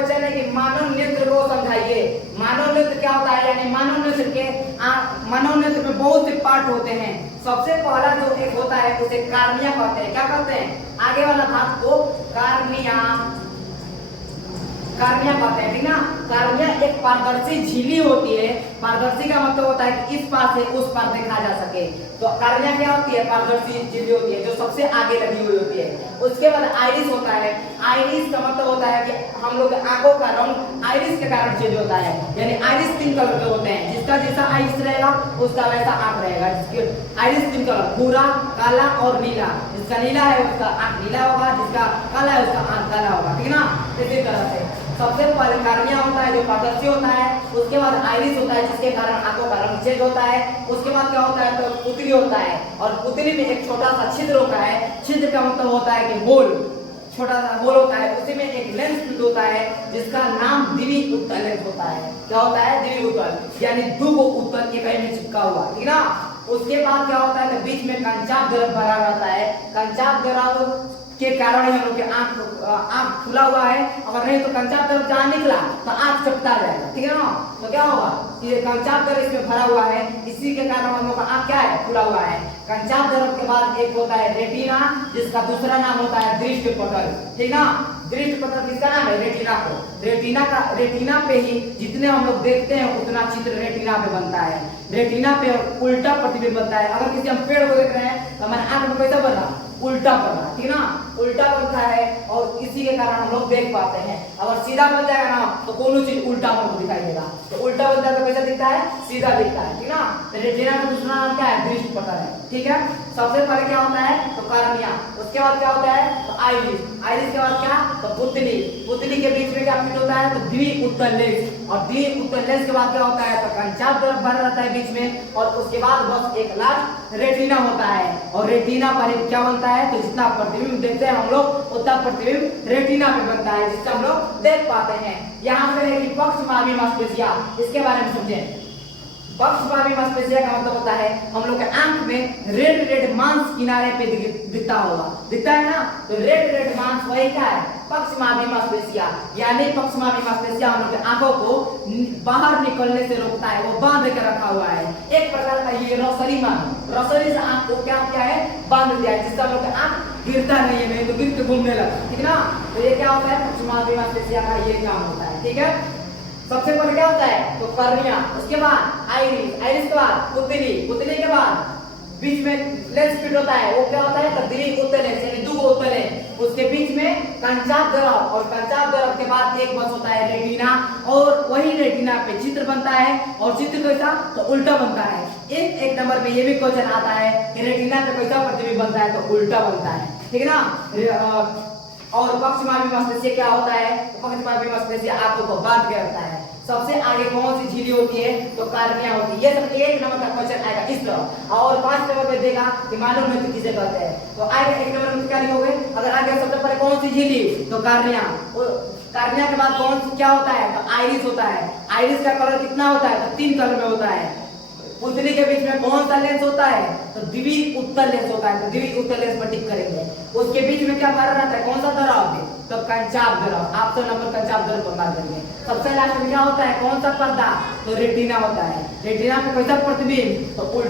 Question है कि मानव नेत्र को समझाइए। मानव नेत्र क्या होता है, यानी मानव नेत्र के मानव नेत्र में बहुत से पार्ट होते हैं। सबसे पहला जो एक होता है उसे कार्निया कहते हैं। क्या कहते हैं? आगे वाला भाग को कार्निया कहते हैं, ठीक ना। कार्निया एक पारदर्शी झिल्ली होती है। पारदर्शी का मतलब होता है कि इस पार से उस पार देखा जा सके। तो कार्निया क्या होती है? पारदर्शी झिल्ली होती है जो सबसे आगे लगी हुई होती है। उसके बाद आइरिस होता है। आइरिस का मतलब होता है कि हम लोग आंखों का रंग आइरिस के कारण चेंज होता है, यानी आइरिस 3 कलर के होते हैं। जिसका जैसा आइरिस रहेगा उसका वैसा आंख रहेगा। जिसके आइरिस 3 कलर, भूरा, काला और नीला। जिसका नीला है उसका आंख नीला होगा, जिसका काला है उसका आंख काला होगा, ठीक ना। इसी तरह से सबसे पहले कार्निया होता है जो पारदर्शी होता है। उसके बाद आइरिस होता है जिसके कारण आंखों का रंग चेंज होता है। उसके बाद क्या होता है? तो पुतली होता है, और पुतली में एक छोटा सा छिद्र होता है। छिद्र का मतलब होता है कि होल, छोटा सा होल होता है। उसी में एक लेंस फिट होता है जिसका नाम द्वितीय उत्तल लेंस होता है। क्या होता है? द्वितीय उत्तल, यानी दो उत्तल एक में चिपका हुआ, ठीक ना। उसके बाद क्या होता है? तो बीच में कंचाप द्रव भरा रहता है। कंचाप द्रव के कारण हम लोग के आंख खुला हुआ है। अगर नहीं तो कंचाप द्रव जहां निकला तो आंख चपटा जाएगा, ठीक है ना। तो क्या होगा? ये कंचाप द्रव इसमें भरा हुआ है, इसी के कारण हम लोग का आंख क्या है? खुला हुआ है। कंचाप द्रव के बाद एक होता है रेटिना, जिसका दूसरा नाम होता है दृष्टि पटल, ठीक ना। दृष्टि पटल किसका नाम है? रेटिना को। रेटिना पे ही जितने हम लोग देखते हैं उतना चित्र रेटिना पे बनता है। रेटिना पे उल्टा प्रतिबिंब बनता है। अगर किसी हम पेड़ को देख रहे हैं तो हमारे आंख में कैसा बन रहा? उल्टा बन रहा, ठीक ना। उल्टा बनता है और इसी के कारण हम लोग देख पाते हैं। अगर सीधा बन जाएगा ना तो कोनो चीज उल्टा हमको दिखाई देगा। तो उल्टा बनता है तो कैसा दिखता है? सीधा दिखता है, ठीक ना। तो रेटिना का दूसरा नाम क्या है? दृष्टि पटल है, ठीक है। सबसे पहले क्या होता है? तो कार्निया। उसके बाद क्या होता है? तो आइरिस। आइरिस के बाद क्या? तो पुतली। पुतली के बीच में क्या फिट होता है? तो द्वितीय उत्तल लेंस। और द्वितीय उत्तल लेंस के बाद क्या होता है? तो कंचाप द्रव भरा रहता है बीच में, और उसके बाद बस एक लास्ट रेटिना होता है। और रेटिना पर क्या बनता है? तो जितना प्रतिबिंब देखते हैं हम लोग उतना प्रतिबिंब रेटिना पे बनता है, जिससे हम लोग देख पाते हैं। यहाँ पे है कि पक्षमार्गी मांसपेशिया, इसके बारे में समझें। पक्षमार्गी मांसपेशिया का मतलब होता है हम लोग के आंख में रेड मांस किनारे पे दिखता होगा, दिखता है ना। तो रेड मांस वही क्या है? पक्षमार्गी मांसपेशिया। यानी पक्षमार्गी मांसपेशिया हम लोग के आंखों को बाहर निकलने से रोकता है, वो बांध के रखा हुआ है। एक प्रकार का ये रसरी मान, रसरी से आंख को क्या है? बांध दिया है, जिससे हम लोग का आंख गिरता नहीं है, नहीं तो गिर के घूमने लगा, ठीक ना। तो ये क्या होता है? पक्षमार्गी मांसपेशिया का ये काम होता है, ठीक है। सबसे पहले क्या होता है? तो कार्निया, उसके बाद आइरिस, आइरिस के बाद पुतली, पुतली के बाद बीच में लेंस फिट होता है। वो क्या होता है? तो द्वितीय उत्तल लेंस, यानी दो उत्तल है। उसके बीच में कंचाप द्रव, और कंचाप द्रव के बाद एक बस होता है रेटिना, और वही रेटिना पे चित्र बनता है। और चित्र कैसा? तो उल्टा बनता है। एक नंबर पे ये भी क्वेश्चन आता है कि रेटिना पे कैसा प्रतिबिंब बनता है? तो उल्टा बनता है, ठीक है ना। और पक्षमार्गी मांसपेशिया क्या होता है? तो पक्षमार्गी मांसपेशिया आंखों को बांध के रखता है। सबसे आगे कौन सी झिल्ली होती है? तो कार्निया होती है। ये सब 1 नंबर का क्वेश्चन आएगा इस तरह। और 5 नंबर पे देगा कि मानव नेत्र किसे कहते हैं। तो आगे 1 नंबर में क्या लिखोगे? अगर आगे सबसे पहले कौन सी झिल्ली? तो कार्निया। कार्निया के बाद कौन क्या होता है? तो आइरिस होता है। आइरिस का कलर कितना होता है? तो 3 कलर में होता है। पुतली के बीच में कौन सा लेंस होता है? तो द्वितीय उत्तल लेंस होता है। तो द्वितीय उत्तल लेंस पर टिक करेंगे। उसके बीच में क्या भरा रहता है? कौन सा द्रव? तो कंचाप द्रव। आप तो नंबर कंचाप द्रव पर मार देंगे। सबसे लास्ट में क्या होता है? कौन सा पर्दा? तो रेटिना होता है। रेटिना पे कैसा प्रतिबिंब? तो उल्टा।